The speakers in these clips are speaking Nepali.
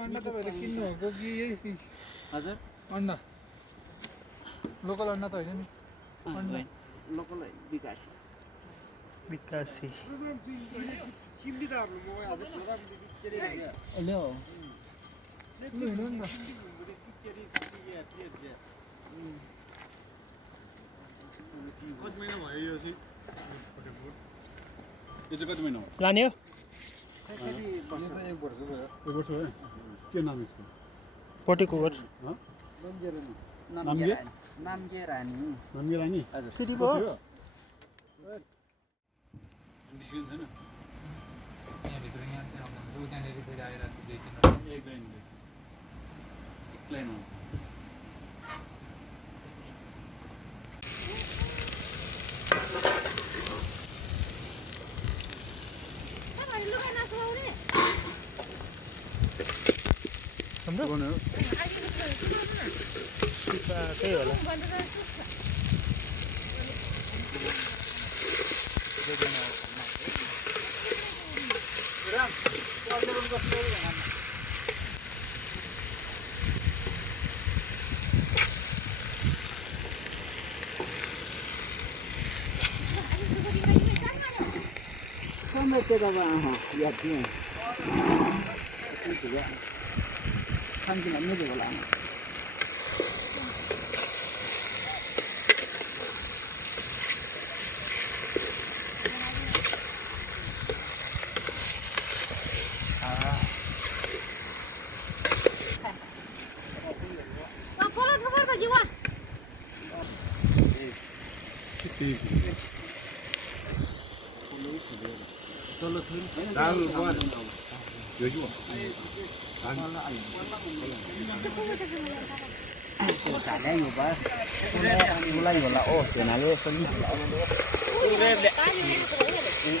अन्डा तपाईँहरूले किन्नु भएको कि यही हजुर अन्डा लोकल अन्डा त होइन नि अन्डा लोकल विकासी लो कति महिना भयो यो चाहिँ यो चाहिँ कति महिना हो लाने हो एक वर्ष भयो के नाम यसको पटेको घर नामगे रानी हजुर कति भयो निस्किन्छ हैन यहाँभित्र यहाँ चाहिँ आउनुहुन्छ त्यहाँनिर फेरि आएर दुई तिन एक लाइन हो हाम्रो त्यही होला Sama teraba ya tiang. Itu ya. Kan kita ni juga lama. Caranya juga, mulai bola oh, kenalnya seni.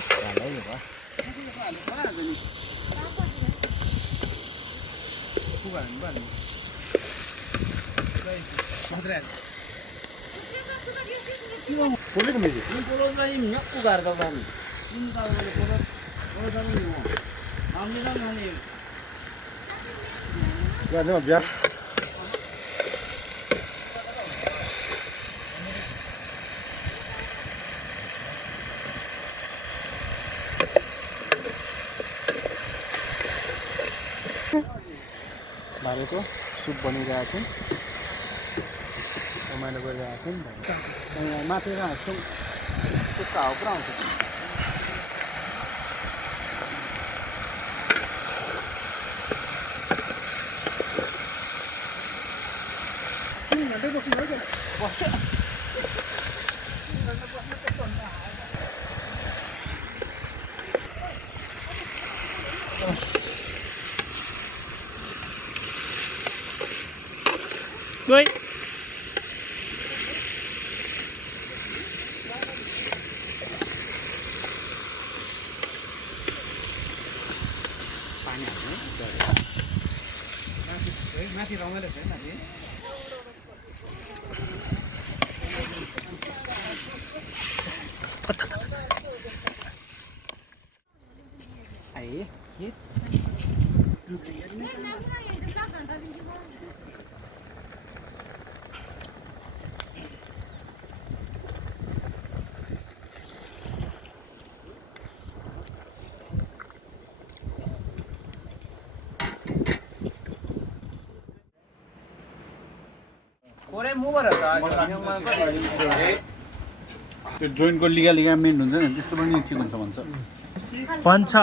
Caranya juga. Bukan. Madras. बोलेको मैले Pulau lain minyak ugar kawan. Ini kalau pulau ni mau. Ambil kan ni. या न बिहा भालेको सुप बनिरहेको छ रमाइलो गरिरहेको छ Mati kan, tu tahu berapa tu. Rồi. Masih ramai lagi nanti. Aye, hit. Korang murah tak? Yang mana त्यो जोइन्टको लिगामेन्ट हुन्छ नि त्यस्तो पनि ठिक हुन्छ भन्छ भन्छ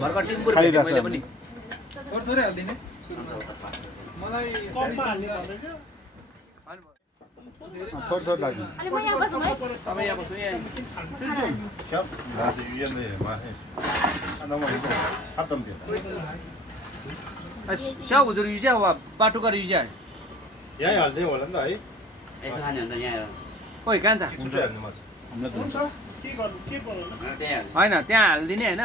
भर्खर टिम्बुर भेटेँ मैले पनि थोरै हाल्दिने मलाई थोर लाग्छ अनि म यहाँ बसौँ है अब यहाँ बस्नु यहाँ स्याउ हुजुर युजा वा बाटो गरेर युजा यही हाल्दै होला नि त है यसो खाने हो त यहाँ ओइ कहाँ छ छुट्टै हाल्नु पर्छ हामीलाई त हुन्छ होइन त्यहाँ हालिदिने होइन